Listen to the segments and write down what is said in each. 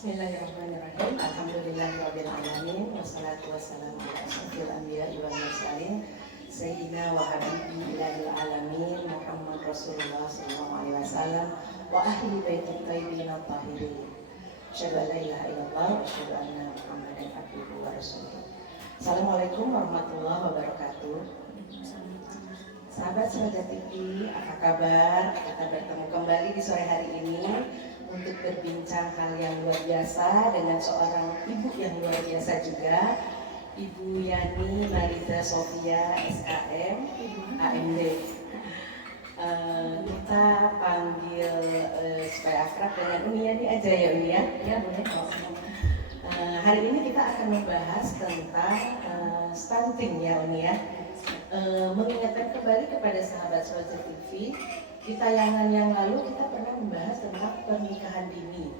Bismillahirrahmanirrahim. Alhamdulillahirrabbilalamin. Wassalatu wassalamu ala asyrofil anbiya'i wal mursalin Sayyidina wa habibi ilahil alamin Muhammad Rasulullah sallallahu alaihi wasallam wa ahli baitit thayyibin at-tahirin. Asyhadu an la ilaha illallah wa asyhadu anna Muhammadan abduhu wa rasuluh. Assalamualaikum warahmatullahi wabarakatuh. Sahabat Seroja TV, apa kabar? Kita bertemu kembali di sore hari ini untuk berbincang hal yang luar biasa dengan seorang ibu yang luar biasa juga, Ibu Yani Marita Sofia SKM AMD. Kita panggil supaya akrab dengan Uni Yani aja ya Uni ya? Ya boleh. Hari ini kita akan membahas tentang stunting ya Uni ya. Mengingatkan kembali kepada sahabat Seroja TV, di tayangan yang lalu kita pernah membahas tentang pernikahan dini.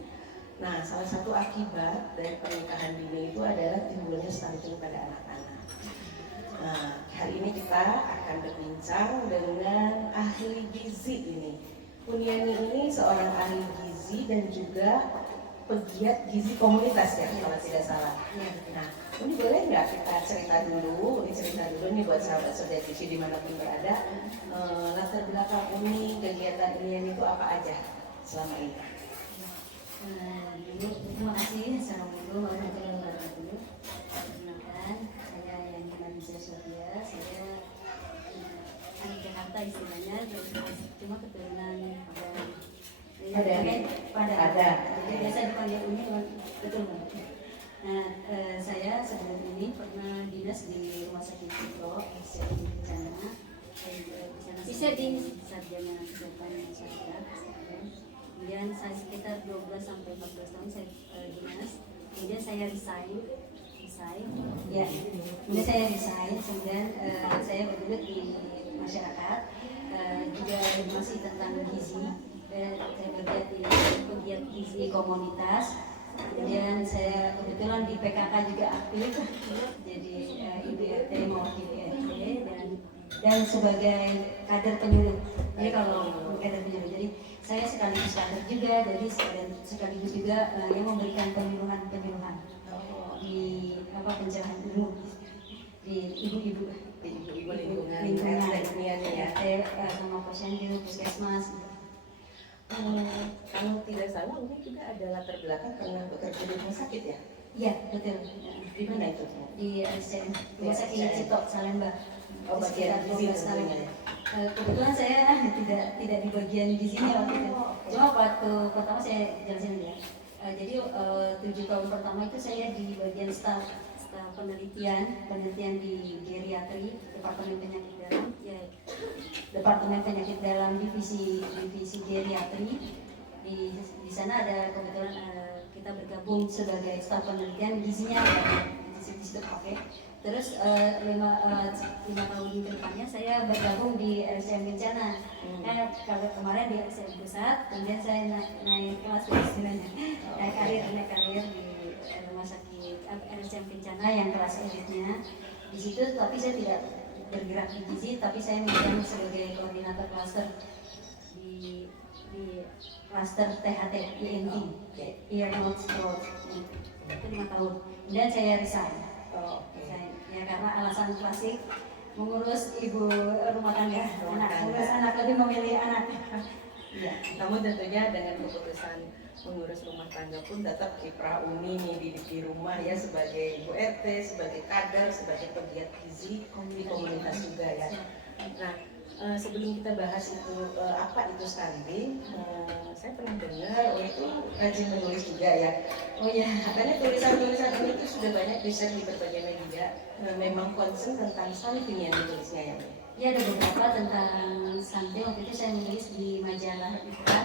Nah, salah satu akibat dari pernikahan dini itu adalah timbulnya stunting pada anak-anak. Nah, hari ini kita akan berbincang dengan ahli gizi ini. Uniani ini seorang ahli gizi dan juga pegiat gizi komunitas ya, kalau tidak salah. Nah, ini boleh nggak kita cerita dulu nih buat sahabat Surga TV dimanapun berada, latar belakang Umi, kegiatan Umi itu apa aja selama ini? Terima kasih. Assalamualaikum warahmatullahi wabarakatuh. Perkenalkan, saya Yani Manisha Surya. Saya anak Jakarta istilahnya, cuma keturunan pada. Jadi biasa dipanggil Umi, betul kan? Nah, saya sebelum ini pernah dinas di Rumah Sakit Cipto, RCTI Bencana. Bisa di Sarjana Kesehatan Masyarakat. Kemudian saya sekitar 12 sampai 14 tahun saya dinas. Kemudian saya resign. Ya. Kemudian saya resign. Kemudian saya bergelut di masyarakat, juga masih tentang gizi. Saya bergelut di pegiat gizi komunitas. Kemudian saya kebetulan di PKK juga aktif, jadi ibu RT mewakili RT dan sebagai kader penyuluh. Jadi kalau kader penyuluh, jadi saya sekaligus kader juga, jadi sekaligus juga yang memberikan penyuluhan di pencegahan dulu di ibu-ibu lingkungan RT sama posyandu, puskesmas. Kalau tidak salah, Umi juga ada latar belakang pernah bekerja di rumah sakit ya? Iya, betul. Di mana itu? Di RSCM, Rumah Sakit Cipto, Salemba. Oh, bagian gizi tentunya. Kebetulan saya tidak di bagian gizinya waktu itu. Cuma waktu pertama saya jelasin ya. Jadi 7 tahun pertama itu saya di bagian staf penelitian di geriatri, Departemen Penyakit Dalam divisi geriatri. Di sana ada kebetulan kita bergabung sebagai staf penelitian gizinya di situ pakai. Terus 5 tahun ke depannya saya bergabung di RSCM Bencana. Kalau kemarin di RSCM Pusat, kemudian saya naik kelas istilahnya, naik karir di rumah sakit RSCM Bencana yang kelas elitnya. Di situ tapi saya tidak bergerak di gizi, tapi saya menjadi sebagai koordinator klaster di klaster THT INT, Ear Nose Throat. Itu 5 tahun. Kemudian saya resign. Ya karena alasan klasik mengurus ibu rumah tangga, mengurus anak, lebih memilih anak. Ya, namun tentunya dengan keputusan mengurus rumah tangga pun tetap kiprah Umi nih di rumah ya, sebagai ibu RT, sebagai kader, sebagai pegiat gizi di komunitas juga ya. Nah, sebelum kita bahas itu apa itu stunting, saya pernah dengar itu rajin menulis juga ya. Oh ya, katanya tulisan-tulisan ini itu sudah banyak di-share di berbagai media. Memang concern tentang stunting yang ditulisnya ya. Ya, ada beberapa tentang stunting. Waktu itu saya menulis di majalah IPRA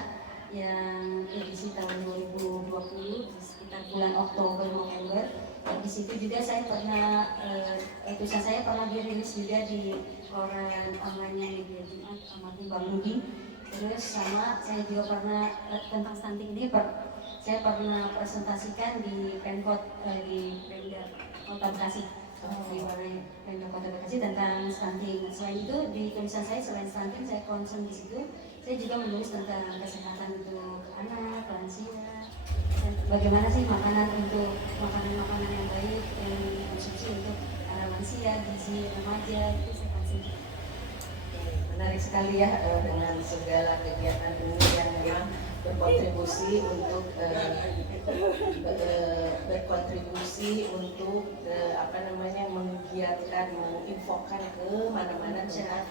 yang edisi tahun 2020 sekitar bulan Oktober November. Di situ juga saya pernah tulisan saya pernah dirilis juga di koran online Media Jumat almarhum Bang Rudi. Terus sama saya juga pernah tentang stunting ini saya pernah presentasikan di Pemkot di Pemda Kota Bekasi. Di Pemda Kota Bekasi tentang stunting. Selain itu di tulisan saya selain stunting saya concern di situ. Saya juga menulis tentang kesehatan untuk anak, lansia. Bagaimana sih makanan yang baik yang dikonsumsi untuk lansia, gizi remaja, itu saya concern. Menarik sekali ya dengan segala kegiatan ini yang memang berkontribusi untuk menggiatkan, menginfokan ke mana-mana tentang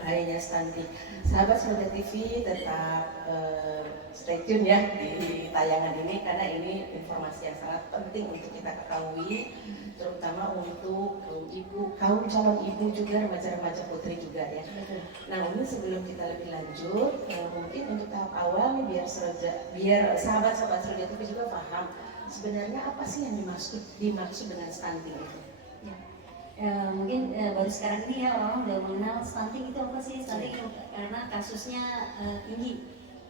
bahayanya stunting. Sahabat Surga TV tetap stay tune ya di tayangan ini karena ini informasi yang sangat penting untuk kita ketahui, terutama untuk kaum calon ibu juga, remaja-remaja putri juga ya. Nah, ini sebelum kita lebih lanjut, mungkin untuk tahap awal nih biar sahabat-sahabat Surga TV juga paham sebenarnya apa sih yang dimaksud dengan stunting itu. Mungkin baru sekarang ini ya orang udah mengenal stunting itu apa sih. Stunting karena kasusnya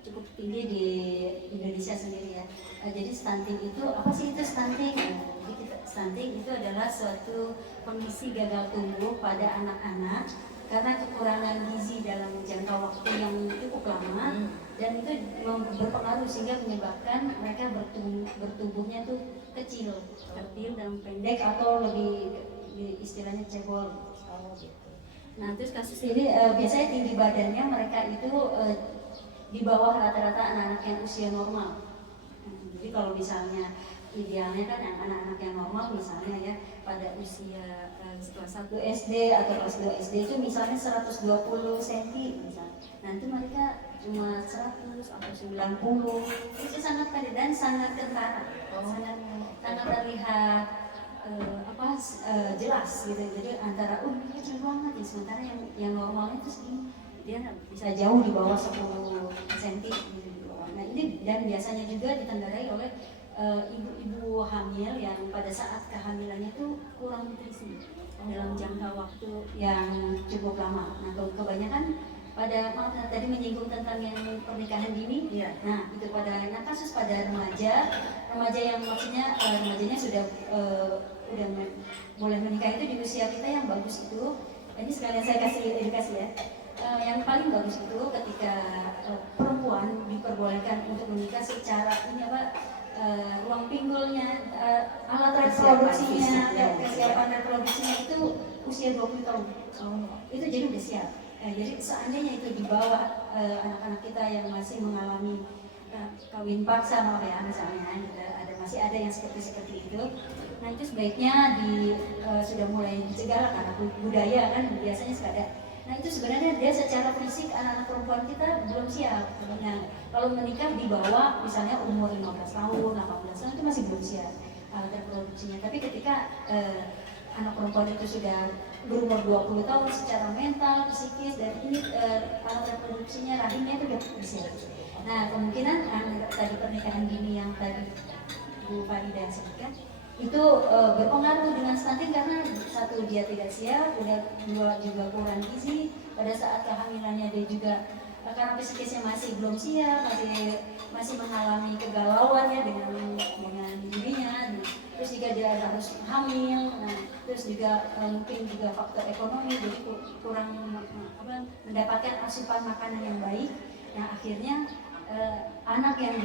cukup tinggi di Indonesia sendiri ya. Jadi stunting itu apa sih itu stunting? Stunting itu adalah suatu kondisi gagal tumbuh pada anak-anak karena kekurangan gizi dalam jangka waktu yang cukup lama, dan itu berpengaruh sehingga menyebabkan mereka bertumbuhnya tuh kecil dan pendek atau lebih istilahnya cebol. Oh gitu. Nah terus kasus ini biasanya tinggi badannya mereka itu di bawah rata-rata anak-anak yang usia normal. Jadi kalau misalnya idealnya kan yang anak-anak yang normal misalnya ya pada usia kelas 1 SD atau kelas 2 SD itu misalnya 120 cm misalnya. Nah itu mereka cuma 100 atau 90, itu sangat pendek dan sangat kentara, sangat terlihat jelas gitu. Jadi antara ini kecil banget ya, sementara yang normalnya itu segini, dia bisa jauh di bawah 10 cm gitu di bawah. Nah ini dan biasanya juga ditenggarai oleh ibu-ibu hamil yang pada saat kehamilannya itu kurang nutrisi dalam jangka waktu yang cukup lama. Nah kebanyakan pada tadi menyinggung tentang yang pernikahan dini, Iya. Nah itu pada kasus pada remaja yang maksudnya remajanya sudah udah boleh menikah itu di usia kita yang bagus itu. Ini sekalian saya kasih edukasi ya. Yang paling bagus itu ketika perempuan diperbolehkan untuk menikah secara ini ruang pinggulnya, alat reproduksinya, kesiapan reproduksinya itu usia 20 tahun. Itu jadi udah siap. Jadi seandainya itu di bawah anak-anak kita yang masih mengalami kawin paksa misalnya, masih ada yang seperti itu. Nah itu sebaiknya sudah mulai dicegah karena budaya kan biasanya suka ada. Nah itu sebenarnya dia secara fisik anak-anak perempuan kita belum siap. Nah kalau menikah di bawah misalnya umur 15 tahun, 18 tahun itu masih belum siap reproduksinya. Tapi ketika anak perempuan itu sudah berumur 20 tahun secara mental, psikis, dan ini alat reproduksinya rahimnya itu sudah siap. Nah kemungkinan tadi pernikahan dini yang tadi Bu Farida sebutkan itu berpengaruh dengan stunting karena satu dia tidak siap, dua juga kurang gizi pada saat kehamilannya, dia juga karena psikisnya masih belum siap, masih mengalami kegalauan ya dengan dirinya, terus juga dia harus hamil, nah terus juga mungkin juga faktor ekonomi, jadi kurang mendapatkan asupan makanan yang baik. Nah akhirnya anak yang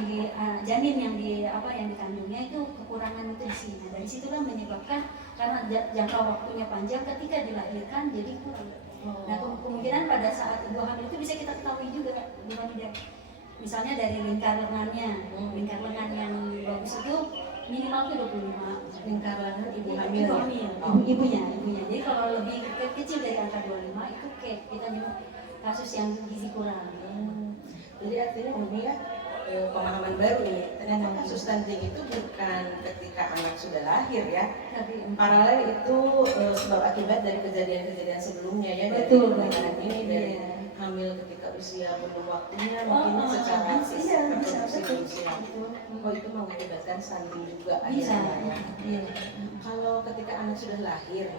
janin yang dikandungnya itu kekurangan nutrisi. Nah dari situlah menyebabkan karena jangka waktunya panjang ketika dilahirkan jadi kurang. Nah kemungkinan pada saat ibu hamil itu bisa kita ketahui juga, bukan tidak. Misalnya dari lingkar lengan yang bagus itu minimal itu 25 lingkar lengan ibu hamil. Ibunya. Jadi kalau lebih kecil dari angka 25 itu kayak kita bilang kasus yang gizi kurang. Jadi artinya ini ya pemahaman baru ini, ternyata kasus stunting itu bukan ketika anak sudah lahir ya, paralel itu sebab akibat dari kejadian-kejadian sebelumnya ya, dari anak ini dari hamil ketika usia belum waktunya, mungkin secara reproduksi belum siap. Itu mengakibatkan stunting juga akhirnya. Kalau ketika anak sudah lahir,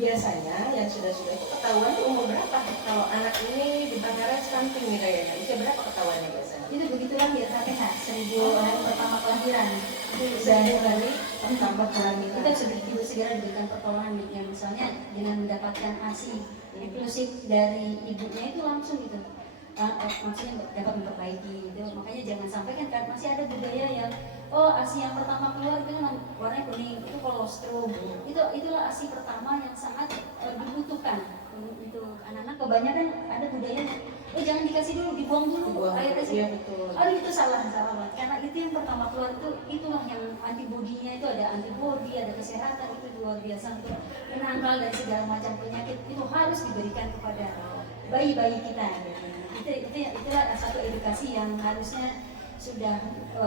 biasanya yang sudah itu ketahuan tuh umur berapa? Kalau anak ini dibakaran stunting nih kayaknya, usia berapa ketahuannya biasanya? Itu begitu lahir KPH 1000 hari pertama kelahiran. Dan kali pertama kelahiran kita sudah segera diberikan pertolongan ya, misalnya dengan mendapatkan ASI inklusif dari ibunya itu langsung gitu. Maksudnya dapat memperbaiki gitu. Makanya jangan sampai kan masih ada budaya yang ASI yang pertama keluar itu kan warnanya kuning, itu kolostrum. Itulah ASI pertama yang sangat dibutuhkan untuk anak-anak. Kebanyakan ada budaya jangan dikasih dulu, dibuang dulu air ASI. Iya, betul. Itu salah banget. Karena itu yang pertama keluar itulah yang antibodinya itu ada antibodi, ada kesehatan, itu luar biasa untuk menangkal dari segala macam penyakit. Itu harus diberikan kepada bayi-bayi kita. Itulah satu edukasi yang harusnya sudah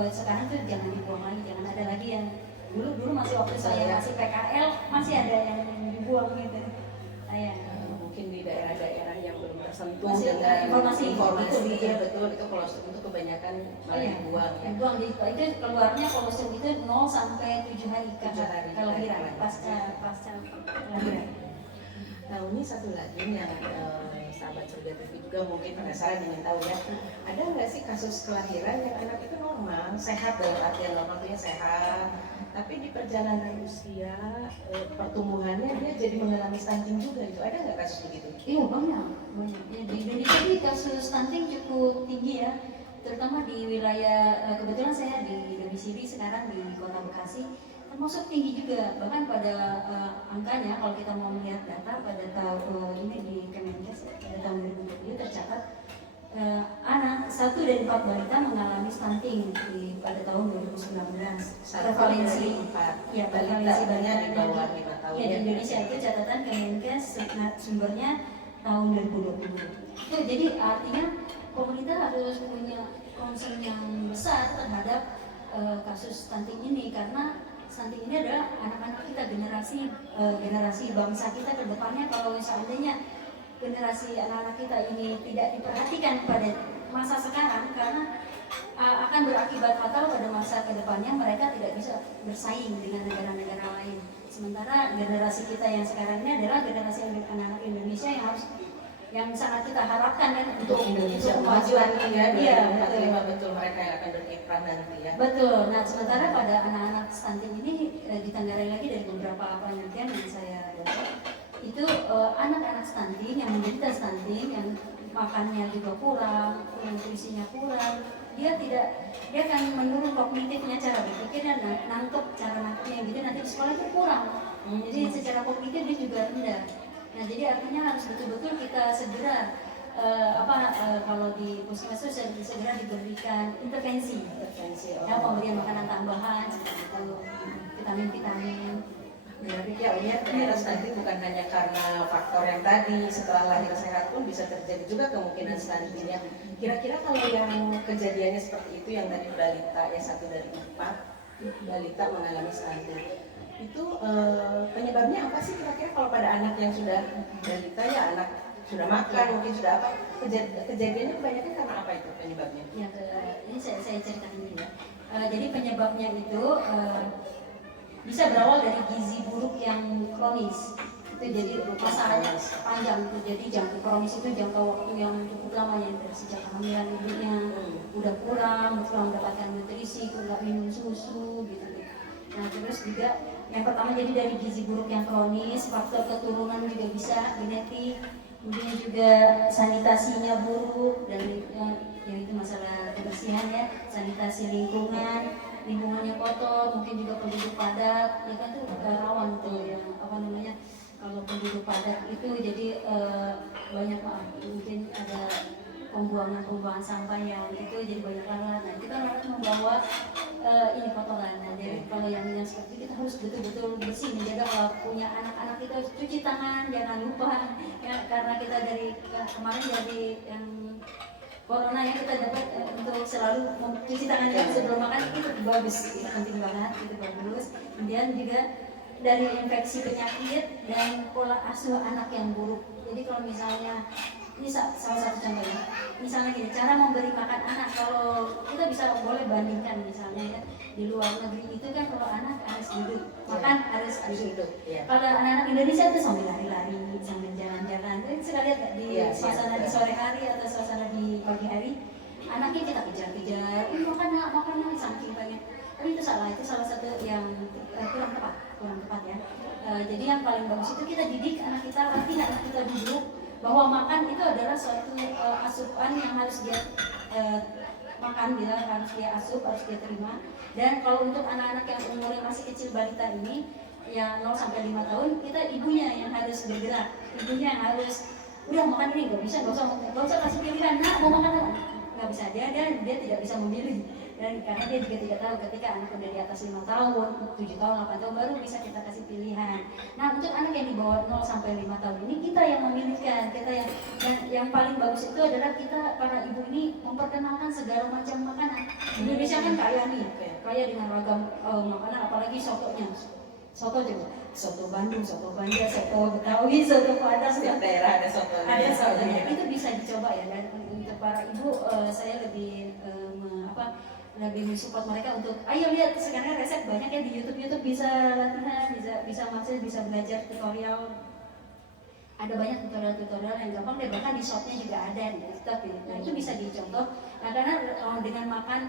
sekarang tuh jangan dibuang lagi, jangan ada lagi yang dulu masih waktu saya masih PKL masih ada yang dibuang gitu. Mungkin di daerah-daerah yang belum tersentuh dengan informasi itu ya betul, itu kolostrum itu kebanyakan malah dibuang ya. Dibuang, jadi keluarnya kolostrum itu 0 sampai 7 hari kelahiran pasca kelahiran. Nah ini satu lagi yang sahabat Surga TV juga mungkin penasaran ingin tahu ya, ada nggak sih kasus kelahiran yang anak itu normal, sehat dalam artian normal artinya sehat, tapi di perjalanan usia pertumbuhannya dia jadi mengalami stunting juga, itu ada nggak kasus begitu? Iya banyak. Ya, di Indonesia ini kasus stunting cukup tinggi ya, terutama di wilayah kebetulan saya di domisili sekarang di Kota Bekasi. termasuk tinggi juga, bahkan pada angkanya kalau kita mau melihat data pada tahun ini di Kemenkes pada tahun 2020 tercatat anak 1 dari 4 balita mengalami stunting pada tahun 2019. Prevalensi ya prevalensi balita di bawah 5 tahun ya, di Indonesia itu catatan Kemenkes sumbernya tahun 2020. Itu jadi artinya pemerintah harus punya concern yang besar terhadap kasus stunting ini, karena stunting ini adalah anak-anak kita, generasi bangsa kita ke depannya. Kalau seandainya generasi anak-anak kita ini tidak diperhatikan pada masa sekarang, karena akan berakibat fatal pada masa kedepannya, mereka tidak bisa bersaing dengan negara-negara lain. Sementara generasi kita yang sekarang ini adalah generasi anak-anak Indonesia yang sangat kita harapkan kan untuk Indonesia kemajuan ya, betul mereka yang akan berkiprah nanti ya. Betul. Nah, sementara pada anak-anak stunting ini ditanggarai lagi dari beberapa penelitian yang saya dapat, itu anak-anak stunting yang menderita stunting, yang makannya juga kurang, nutrisinya kurang, dia akan menurun kognitifnya, cara berpikirnya, nangkep cara nangkepnya gitu, nanti di sekolah itu kurang. Jadi secara kognitif dia juga rendah. Nah, jadi artinya harus betul-betul kita segera kalau di puskesmas itu segera diberikan intervensi ya, pemberian makanan tambahan seperti itu, vitamin. Berarti ya ternyata stunting bukan hanya karena faktor yang tadi, setelah lahir sehat pun bisa terjadi juga kemungkinan stuntingnya. Kira-kira kalau yang kejadiannya seperti itu, yang tadi balita ya 1 dari 4 balita mengalami stunting, itu penyebabnya apa sih kira-kira kalau pada anak yang sudah balita ya, anak sudah makan mungkin sudah apa, kejadiannya kebanyakan karena apa itu penyebabnya? Ya, ini saya ceritakan dulu ya. Jadi penyebabnya itu bisa berawal dari gizi buruk yang kronis. Itu jadi masalahnya panjang itu. Jadi jangka kronis itu jangka waktu yang cukup lama, yang dari sejak kehamilan ibunya udah kurang mendapatkan nutrisi, nggak minum susu gitu. Nah, terus juga yang pertama jadi dari gizi buruk yang kronis, faktor keturunan juga bisa, genetik, kemudian juga sanitasinya buruk, dan yang itu masalah kebersihan ya, sanitasi lingkungannya kotor, mungkin juga penduduk padat, ya kan tuh rawan tuh yang kalau penduduk padat itu jadi banyak mungkin ada pembuangan sampah yang itu jadi banyak lalat. Nah, kita harus membawa ini kotoran. Nah, jadi kalau yang seperti itu kita harus betul-betul bersih, menjaga. Kalau punya anak-anak kita harus cuci tangan, jangan lupa ya, karena kita dari kemarin dari yang corona ya, kita dapat untuk selalu mencuci tangan sebelum makan, itu bagus, itu penting banget, itu bagus. Kemudian juga dari infeksi penyakit dan pola asuh anak yang buruk. Jadi kalau misalnya ini salah satu contohnya, misalnya gini, cara memberi makan anak, kalau kita bisa boleh bandingkan misalnya ya, di luar negeri itu kan kalau anak harus duduk, makan harus duduk. Kalau anak-anak Indonesia itu sambil lari-lari, sambil jalan-jalan. Jadi saya lihat di suasana di sore hari atau suasana di pagi hari, anaknya kita kejar-kejar, makan saking banyak. Tapi itu salah satu yang kurang tepat ya. Jadi yang paling bagus itu kita didik anak kita, latih anak kita duduk, bahwa makan itu adalah suatu asupan yang harus dia makan, dia harus dia asup, harus dia terima. Dan kalau untuk anak-anak yang umurnya masih kecil, balita ini ya 0 sampai 5 tahun, kita ibunya yang harus bergerak, ibunya yang harus udah makan ini, nggak usah kasih pilihan, nak mau makan apa, nggak bisa, dia tidak bisa memilih. Dan karena dia juga tidak tahu, ketika anak udah di atas 5 tahun, 7 tahun, 8 tahun baru bisa kita kasih pilihan. Nah, untuk anak yang di bawah 0 sampai 5 tahun ini kita yang memilihkan, yang paling bagus itu adalah kita para ibu ini memperkenalkan segala macam makanan. Indonesia kan kaya dengan ragam makanan, apalagi sotonya. Soto juga, soto Bandung, soto Banjar, soto Betawi, soto Padang, setiap daerah ada sotonya. Ada sotonya. Itu bisa dicoba ya. Dan untuk para ibu saya lebih mensupport mereka untuk ayo lihat, sekarang resep banyak ya di YouTube bisa latihan, bisa belajar tutorial. Ada banyak tutorial yang gampang deh, bahkan di shopnya juga ada di TikTok gitu. Nah, itu bisa dicontoh. Nah, karena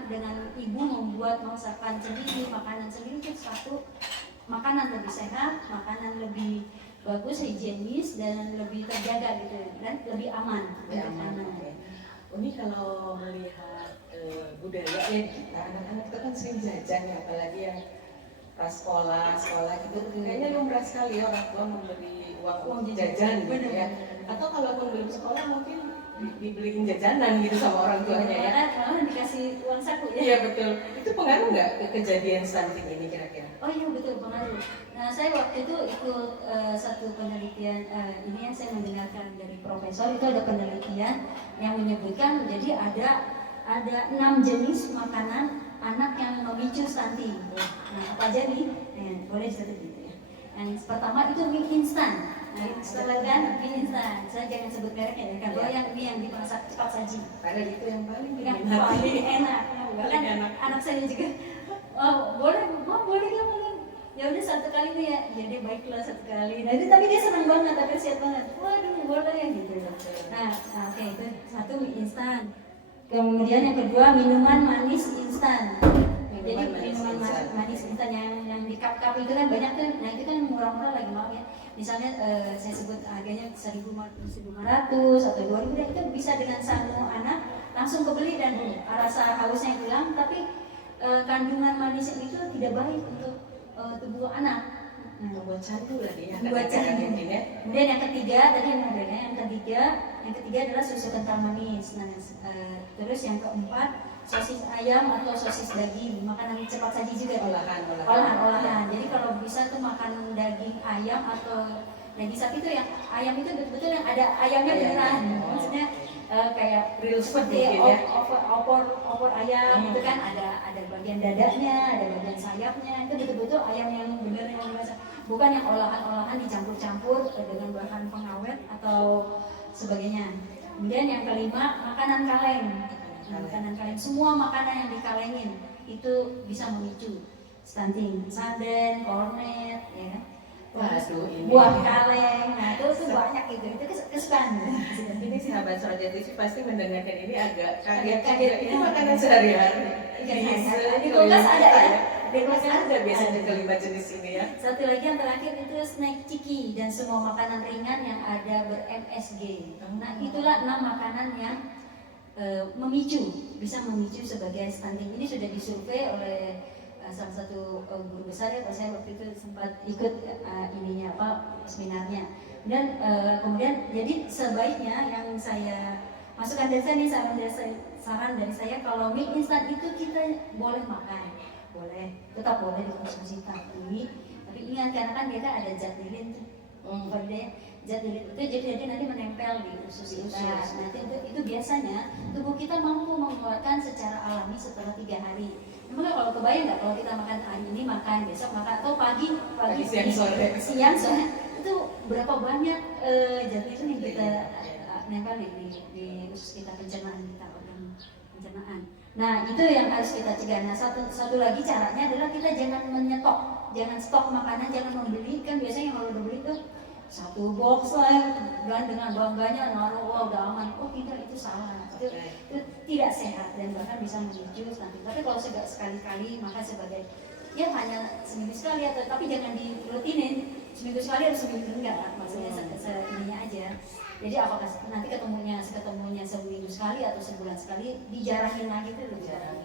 dengan ibu membuat masakan sendiri, makanan sendiri itu satu makanan lebih sehat, makanan lebih bagus, higienis, dan lebih terjaga gitu, dan lebih aman. Ini kalau melihat budaya ya kita, anak-anak itu kan sering jajan ya, apalagi yang sekolah gitu, kayaknya lumrah sekali orang tua memberi uang jajan gitu ya. Atau kalaupun belum sekolah mungkin dibeliin jajanan gitu sama orang tuanya ya. Malah dikasih uang saku ya. Iya betul. Itu pengaruh nggak ke kejadian stunting ini kira-kira? Oh iya betul, pengaruh. Nah saya waktu itu ikut satu penelitian, ini yang saya mendengarkan dari profesor, itu ada penelitian yang menyebutkan jadi ada 6 jenis makanan anak yang memicu stunting. Nah apa aja nih? Boleh dicatat gitu ya. Yang pertama itu mie instan. Nah, kan mie instan. Saya jangan sebut mereknya ya. Kalau yang mie yang dimasak cepat saji. Karena itu yang paling enak. Bahkan anak saya juga. Oh boleh ya boleh. Ya udah satu kali nih ya. Jadi baiklah satu kali. Nah itu tapi dia senang banget, apresiat banget. Waduh boleh ya gitu. Nah oke, itu satu mie instan. Kemudian yang kedua minuman manis instan. Jadi minuman manis instan yang di cup itu kan banyak tuh. Nah itu kan murah-murah lagi mau ya. Misalnya saya sebut harganya 1.500 atau 2.000, itu bisa dengan satu anak langsung kebeli dan rasa hausnya hilang. Tapi kandungan manis itu tidak baik untuk tubuh anak. Membuat candu lagi ya. Membuat candu. Kemudian yang ketiga tadi yang ketiga adalah susu kental manis. Nah, terus yang keempat sosis ayam atau sosis daging, makanan cepat saji juga. Olahan. Jadi kalau bisa tuh makan daging ayam atau daging sapi itu yang ayam itu betul-betul yang ada ayamnya beneran. Maksudnya kayak real seperti opor ayam itu kan ada bagian dadanya, ada bagian sayapnya, itu betul-betul ayam yang bener yang biasa, bukan yang olahan-olahan dicampur-campur dengan bahan pengawet atau sebagainya. Kemudian yang kelima makanan kaleng. Semua makanan yang dikalengin itu bisa memicu stunting, sarden, kornet, ya kan? Buah kaleng, nah itu banyak itu kesukaan. Ini sahabat Sorajati sih pasti mendengarkan ini agak kaget. Ini makanan sehari-hari. Di kulkas ada ya? Di kulkas ada biasanya kelima jenis ini ya. Satu lagi yang terakhir itu snack ciki dan semua makanan ringan yang ada ber-MSG. Nah itulah 6 makanan yang bisa memicu sebagai stunting. Ini sudah disurvei oleh salah satu guru besar ya, saya waktu itu sempat ikut seminarnya. Dan kemudian jadi sebaiknya yang saya masukkan dari saya nih saran dari saya, kalau mie instan itu kita boleh makan, tetap boleh dikonsumsi, tapi ingat karena kan kita ada zat lilin tuh. Zat lilin itu jadi nanti menempel di usus kita. Nanti itu biasanya tubuh kita mampu mengeluarkan secara alami setelah 3 hari. Memang kalau kebayang nggak kalau kita makan hari ini makan besok makan atau pagi siang sore itu berapa banyak zat lilin yang kita nempel di usus kita, pencernaan kita, organ pencernaan. Nah itu yang harus kita cegah. Nah satu lagi caranya adalah kita jangan stok makanan, jangan membeli. Kan biasanya kalau udah beli tuh 1 box lah dan dengan bangganya naruh udah aman. Oh tidak, itu salah, itu tidak sehat dan bahkan bisa memicu stunting. Tapi kalau sekali-kali maka sebagai ya hanya seminggu sekali tapi jangan dirutinin seminggu sekali atau seminggu enggak, maksudnya ininya aja. Jadi apakah nanti ketemunya seminggu sekali atau sebulan sekali, dijarangin lagi tuh lebih jarang.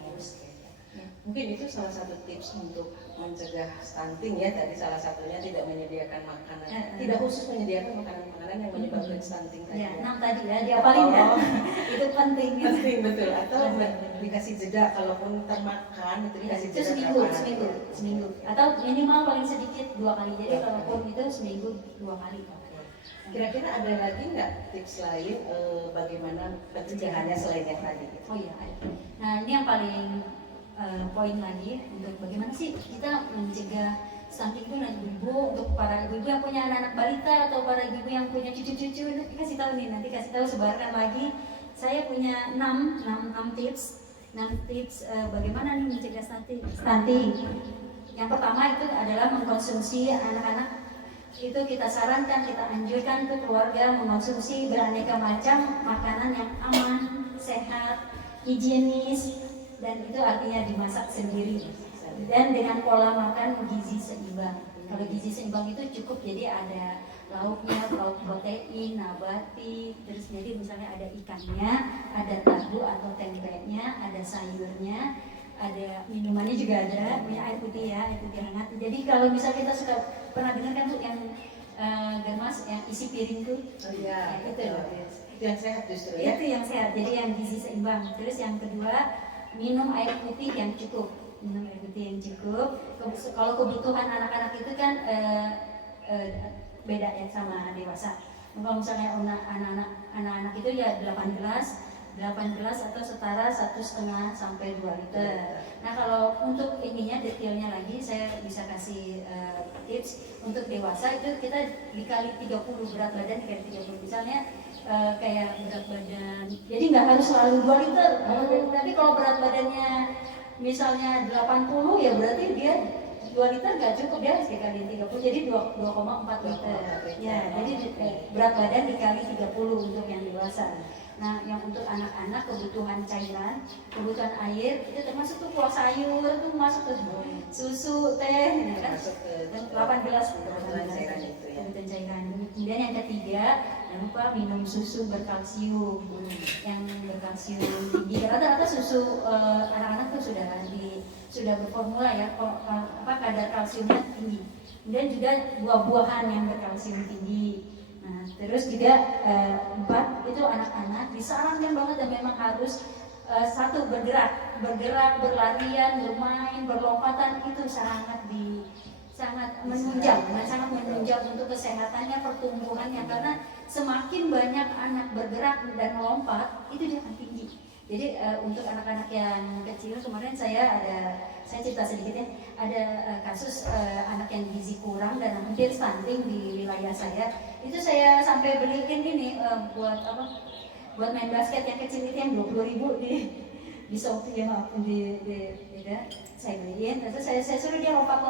Mungkin itu salah satu tips untuk mencegah stunting ya. Tadi salah satunya tidak menyediakan makanan, tidak khusus menyediakan makanan-makanan yang menyebabkan stunting tadi. Ya, 6 tadi ya, diapalin ya. Itu penting. Penting betul. Atau dikasih jeda, kalaupun termakan itu dikasih jeda seminggu. Atau minimal paling sedikit 2 kali. Jadi kalaupun itu seminggu 2 kali. Kira-kira ada lagi nggak tips lain bagaimana pencegahannya selain yang tadi? Oh iya ada. Nah ini yang paling poin lagi untuk bagaimana sih kita mencegah stunting itu ibu, untuk para ibu yang punya anak-anak balita atau para ibu yang punya cucu-cucu, kasih tahu nih, nanti kasih tahu, sebarkan lagi. Saya punya 6 tips bagaimana nih mencegah stunting. Yang pertama itu adalah mengkonsumsi anak-anak. Itu kita sarankan, kita anjurkan ke keluarga mengkonsumsi beraneka macam makanan yang aman, sehat, higienis, dan itu artinya dimasak sendiri dan dengan pola makan gizi seimbang. Kalau gizi seimbang itu cukup, jadi ada lauk protein, nabati, terus jadi misalnya ada ikannya, ada tahu atau tempenya, ada sayurnya, ada minumannya juga ada, punya air putih ya, air putih hangat. Jadi kalau misalnya kita suka pernah dengar kan tuh yang germas yang isi piring tuh, Iya, itu itu yang sehat justru ya. Itu yang sehat, jadi yang gizi seimbang. Terus yang kedua, minum air putih yang cukup. Minum air putih yang cukup. Kalau kebutuhan anak-anak itu kan beda ya sama dewasa. Kalau misalnya anak-anak itu ya 8 gelas atau setara 1,5 sampai 2 liter. Nah kalau untuk ininya detailnya lagi saya bisa kasih tips. Untuk dewasa itu kita dikali 30 berat badan dikali 30 misalnya kayak berat badan. Jadi nggak harus selalu 2 liter. Tapi kalau berat badannya misalnya 80 ya berarti dia 2 liter nggak cukup, dia harus dikali 30 jadi 2,4 liter. Ya, jadi berat badan dikali 30 untuk yang dewasa. Nah, yang untuk anak-anak kebutuhan cairan, kebutuhan air itu termasuk tuh kuah sayur tuh masuk tuh susu, teh, ya kan? 8 gelas kebutuhan cairan itu ya. Kebutuhan cairan. Kemudian yang ketiga, jangan lupa minum susu berkalsium, yang berkalsium tinggi. Rata-rata susu anak-anak tuh sudah berformula ya, kadar kalsiumnya tinggi. Kemudian juga buah-buahan yang berkalsium tinggi. Nah, terus juga 4 itu anak-anak disarankan banget dan memang harus satu bergerak, berlarian, bermain, berlompatan itu sangat menunjang untuk kesehatannya, pertumbuhannya karena semakin banyak anak bergerak dan melompat itu dia akan tinggi. Jadi untuk anak-anak yang kecil kemarin saya cerita sedikit ya, ada kasus anak yang gizi kurang dan hampir stunting di wilayah saya. Itu saya sampai beliin ini buat main basket yang kecil itu yang 20.000 di Shopee ya maupun di saya beliin. Terus saya suruh dia lompat.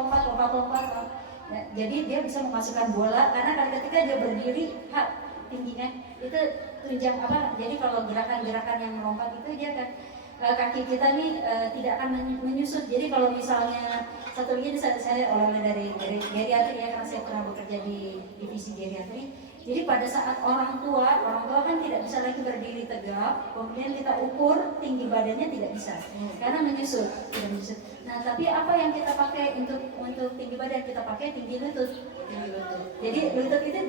Ya, jadi dia bisa memasukkan bola karena ketika dia berdiri tingginya itu tunjang jadi kalau gerakan-gerakan yang melompat itu dia akan kaki kita nih tidak akan menyusut. Jadi kalau misalnya satu lagi saya oleh dari geriatri ya, karena saya pernah bekerja di divisi geriatri. Jadi pada saat orang tua kan tidak bisa lagi berdiri tegak, kemudian kita ukur tinggi badannya tidak bisa karena menyusut, tidak menyusut. Nah tapi apa yang kita pakai untuk tinggi badan, kita pakai tinggi lutut. Jadi lutut itu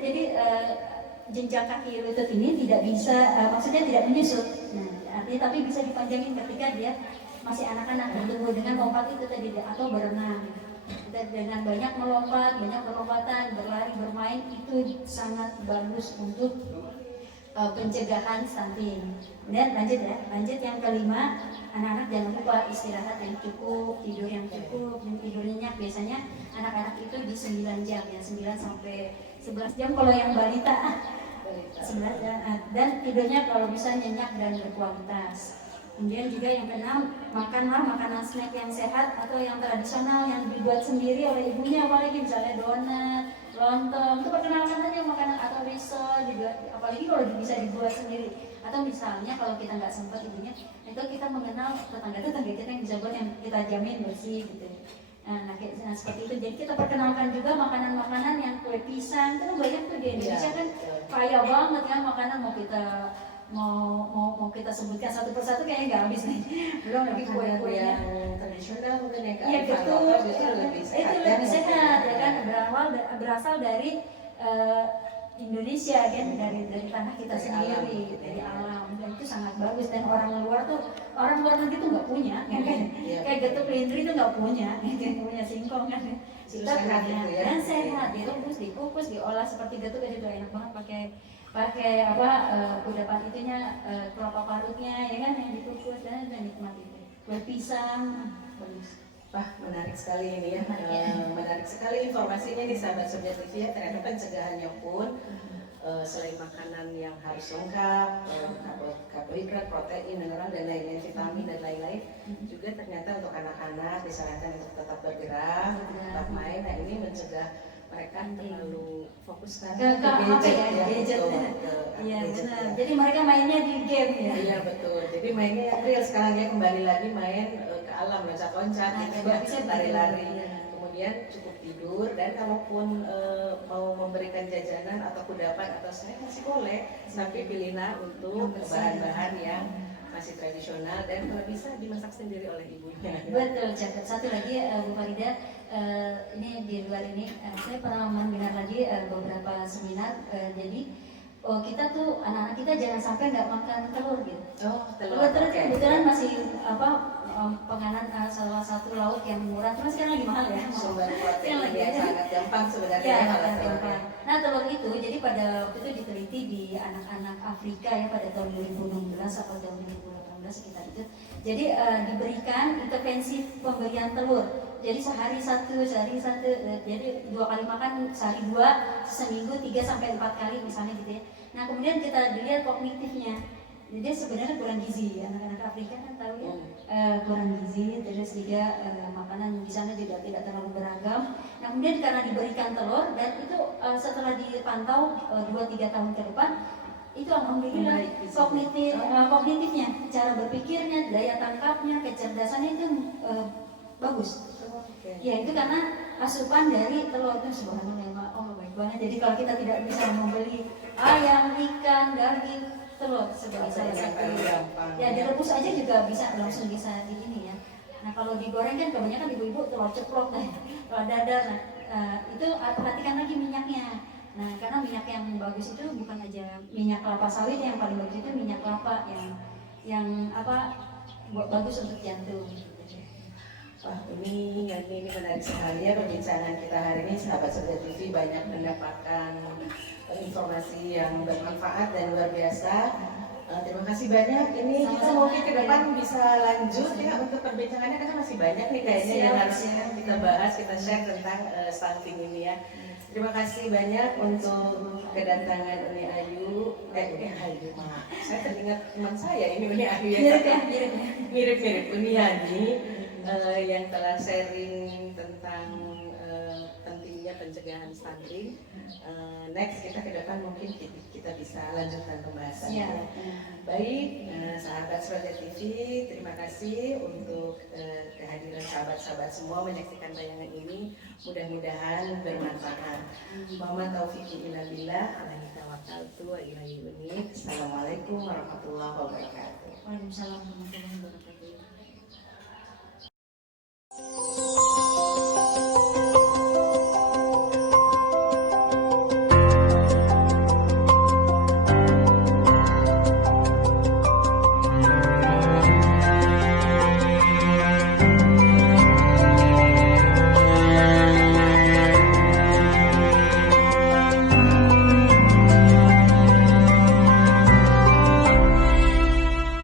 jenjang kaki lutut ini tidak bisa, maksudnya tidak menyusut. Nah, artinya tapi bisa dipanjangin ketika dia masih anak-anak bertumbuh dengan lompat itu tadi atau berenang. Dengan banyak perlompatan, berlari, bermain itu sangat bagus untuk pencegahan stunting. Dan lanjut yang kelima, anak-anak jangan lupa istirahat yang cukup, tidur yang cukup, dan tidur nyenyak. Biasanya anak-anak itu di 9 jam ya, 9 sampai 11 jam kalau yang balita 11 jam. Dan tidurnya kalau bisa nyenyak dan berkualitas. Kemudian juga yang keenam, makanlah makanan snack yang sehat atau yang tradisional yang dibuat sendiri oleh ibunya, apalagi misalnya donat, lontong, itu perkenalkan aja makanan atau risol juga, apalagi kalau bisa dibuat sendiri. Atau misalnya kalau kita nggak sempat ibunya, itu kita mengenal tetangga kita yang bisa buat yang kita jamin bersih gitu. Nah seperti itu. Jadi kita perkenalkan juga makanan-makanan yang kue pisang, itu banyak tuh di Indonesia kan kaya banget kan makanan, mau kita sebutkan satu persatu kayaknya nggak habis nih. Belum lagi kue-kue yang tradisional mungkin yang iya betul, itu lebih sehat ya kan, berasal dari Indonesia kan, dari tanah kita sendiri, dari alam, dan itu sangat bagus. Dan orang luar negeri tuh nggak punya kayak getuk lindri itu nggak punya singkong kan, kita punya dan sehat, direbus, dikukus, diolah seperti getuk itu enak banget pakai kudapan itunya, kelapa parutnya ya kan yang dikukus dan nikmat itu. Kue pisang bagus. Wah, menarik sekali ini ya. Menarik sekali informasinya di sahabat Surya TV ya. Ternyata pencegahannya pun selain makanan yang harus lengkap, karbohidrat, protein, mineral dan lain-lain, vitamin dan lain-lain, juga ternyata untuk anak-anak disarankan untuk tetap bergerak, tetap main. Nah ini mencegah mereka terlalu fokus ke gadget. Iya benar. Jadi mereka mainnya di game ya. Iya betul. Jadi mainnya yang real sekarang ya, kembali lagi main ke alam, loncat-loncat gitu ya, lari-lari. Kemudian cukup tidur, dan kalaupun mau memberikan jajanan atau kudapan atau snack masih boleh, tapi pilihlah untuk bahan-bahan yang masih tradisional dan kalau bisa dimasak sendiri oleh ibunya. Betul, cakep. Satu lagi Bu Farida, ini di luar ini saya pernah membina lagi beberapa seminar. Jadi kita tuh anak-anak kita jangan sampai nggak makan telur gitu. Oh, Telur itu oke. kebetulan masih penganan salah satu lauk yang murah, cuma sekarang lagi mahal ya. Sumber protein lagi yang ada. sangat gampang sebenarnya Ya, kalau telur. gampang. Nah, telur itu jadi pada waktu itu diteliti di anak-anak Afrika ya pada tahun 2016 atau tahun 2018 sekitar itu. Jadi diberikan intervensi pemberian telur. Jadi sehari satu, jadi 2 kali makan, sehari 2, seminggu 3 sampai 4 kali misalnya gitu ya. Nah, kemudian kita dilihat kognitifnya. Jadi sebenarnya kurang gizi, anak-anak Afrika kan tahu ya, kurang gizi, terus juga makanan di sana juga tidak terlalu beragam. Nah, kemudian karena diberikan telur dan itu setelah dipantau 2-3 tahun ke depan, itu alhamdulillah kognitifnya, cara berpikirnya, daya tangkapnya, kecerdasannya itu bagus. Ya itu karena asupan dari telur itu subhanallah. Oh baik banget. Jadi kalau kita tidak bisa membeli ayam, ikan, daging, telur sebagai salah satu. Ya direbus aja juga bisa langsung bisa di ini ya. Nah kalau digoreng kan kebanyakan ibu-ibu telur ceplok, telur dadar. Itu perhatikan lagi minyaknya. Nah karena minyak yang bagus itu bukan aja minyak kelapa sawit, yang paling bagus itu minyak kelapa yang bagus untuk jantung. Wah ini menarik sekali ya perbincangan kita hari ini. Sahabat Surga TV banyak mendapatkan informasi yang bermanfaat dan luar biasa. Terima kasih banyak. Ini kita mungkin ke depan bisa lanjut ya untuk perbincangannya karena masih banyak nih kayaknya yang harusnya kita bahas, kita share tentang stunting ini ya. Terima kasih banyak untuk kedatangan Uni Ayu. Uni Ayu, Mak. Saya teringat teman saya ini Uni Ayu yang mirip-mirip Uni Yani. Yang telah sharing tentang pentingnya pencegahan stunting. Next kita ke depan mungkin kita bisa lanjutkan pembahasannya. Baik, sahabat Surga TV, terima kasih untuk kehadiran sahabat-sahabat semua menyaksikan tayangan ini. Mudah-mudahan bermanfaat. Muhammad taufiq billah, alaihi tawakkaltu wa ilaihi unib. Assalamualaikum warahmatullahi wabarakatuh. Waalaikumsalam warahmatullahi wabarakatuh.